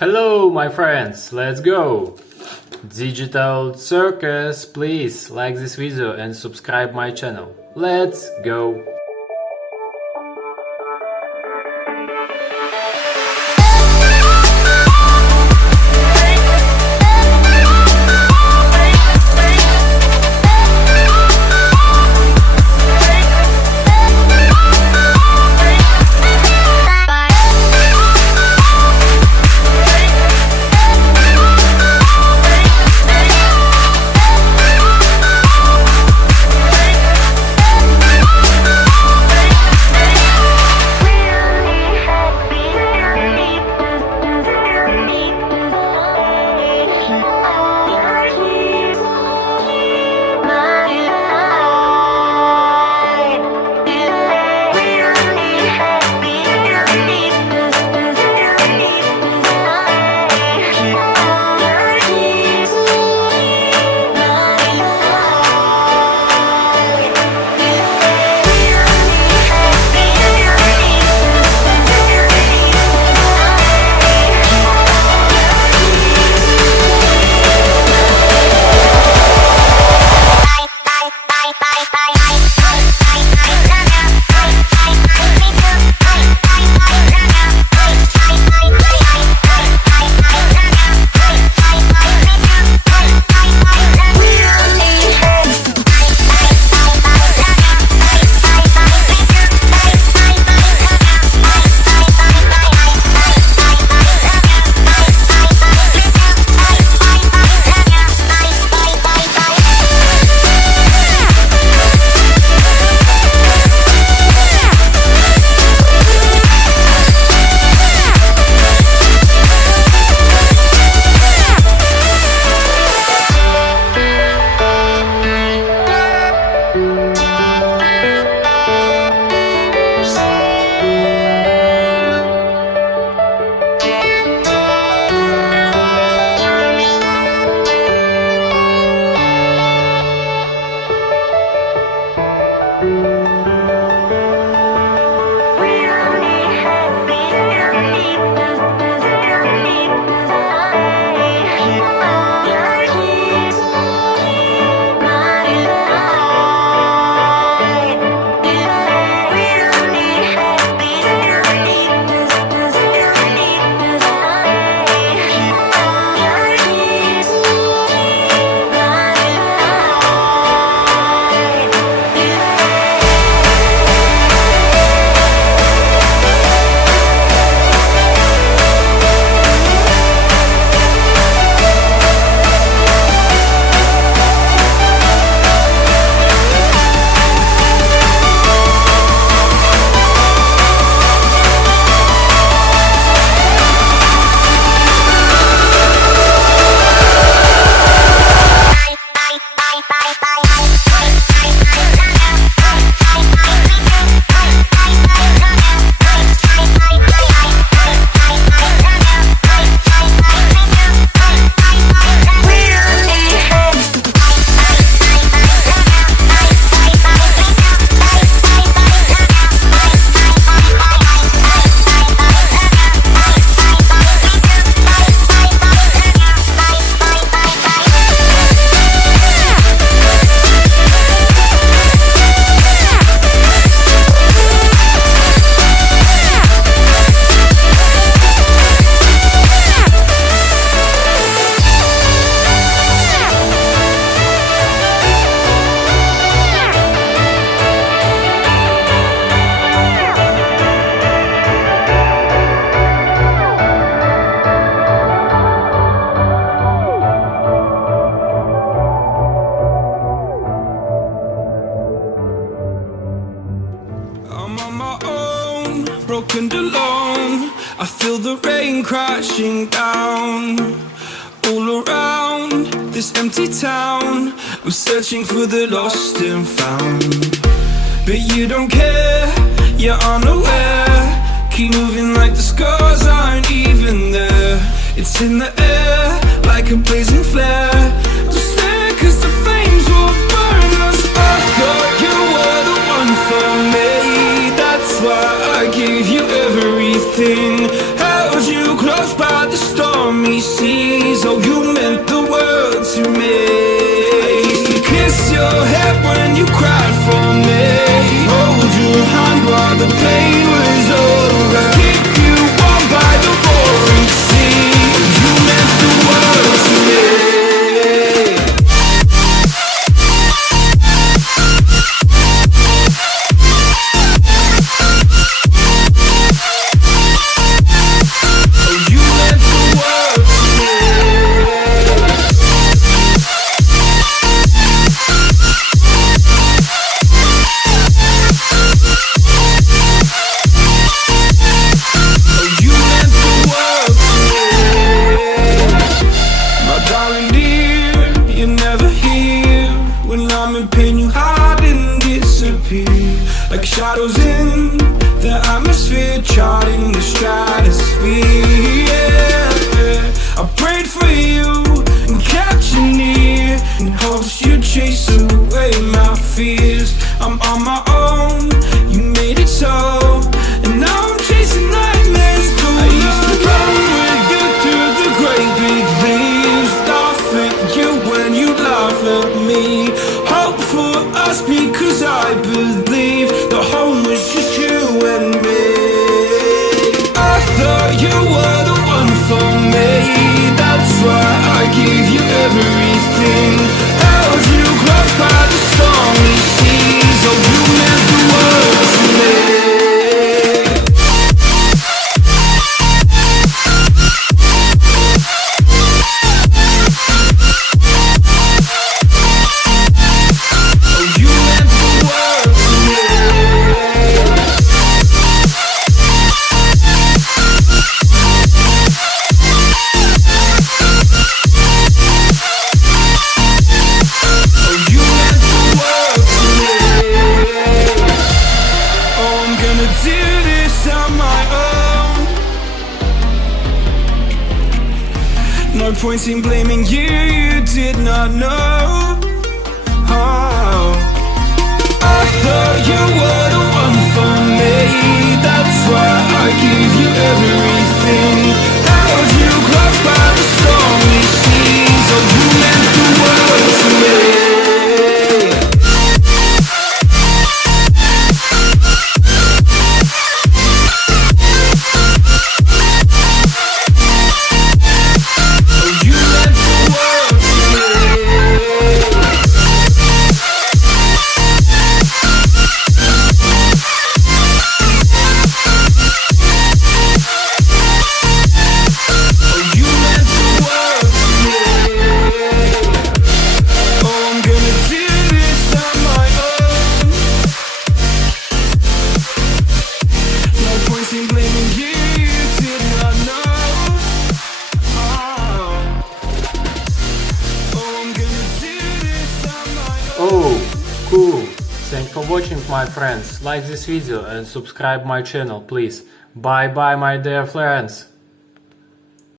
Hello my friends, let's go! Digital Circus, please like this video and subscribe my channel. Let's go! Broken alone, I feel the rain crashing down all around this empty town. I'm searching for the lost and found, but you don't care, you're unaware. Keep moving like the scars aren't even there. It's in the air like a blazing flare. Don't stare cause the flames will burn us. I thought you were the one for me, that's why I gave you everything. Held you close by the storm. stormy seas. Oh, you meant the world to me. I used to kiss your head when you cried for me, hold your hand while the pain was over, keep you warm by the roaring sea. You meant the world to me. Like shadows in the atmosphere, charting the stratosphere. Yeah. I prayed for you and kept you near in hopes you'd chase away my fears. I'm on my own, you made it so, and now I'm chasing nightmares too. I used to run with you through the great big leaves, laugh at you when you laugh at me, hope for us because I believe the home was just you and me. I thought you were the one for me, that's why I gave you everything, held you close by the stormy seas. Oh, you meant the world to me. No point in blaming you, you did not know. Oh, I thought you were the one for me, that's why I gave you everything, held you close by the stormy seas. Oh, you meant the world to me. Oh, cool! Thanks for watching, my friends. Like this video and subscribe my channel, please. Bye bye, my dear friends.